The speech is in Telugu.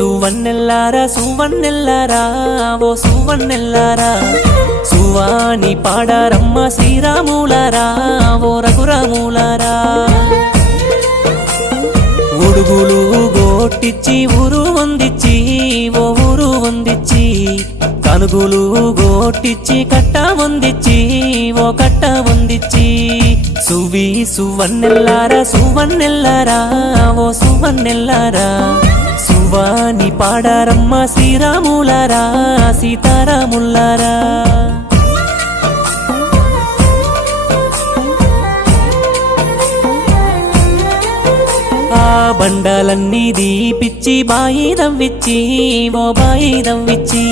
సువన్నెల్లారా సువన్నెల్లారా ఓ సువన్నెల్లారా సువాని పాడారమ్మ శ్రీరాములారా ఓ రఘురాములారా ఉడుగులు గోటిచ్చి ఊరు వందిచ్చి ఓ ఊరు వందిచ్చి కనుగులు గోటిచ్చి కట్ట వందిచ్చి ఓ కట్ట వందిచ్చి సువి సువన్నెల్లారా సువన్నెల్లారా ఓ సువన్నెల్లారా సువాని పాడారమ్మ శ్రీరాములారా సీతారాములారా ఆ బండాలన్నీ దీపిచ్చి బాయి దవ్విచ్చి ఓ బాయి దవ్విచ్చి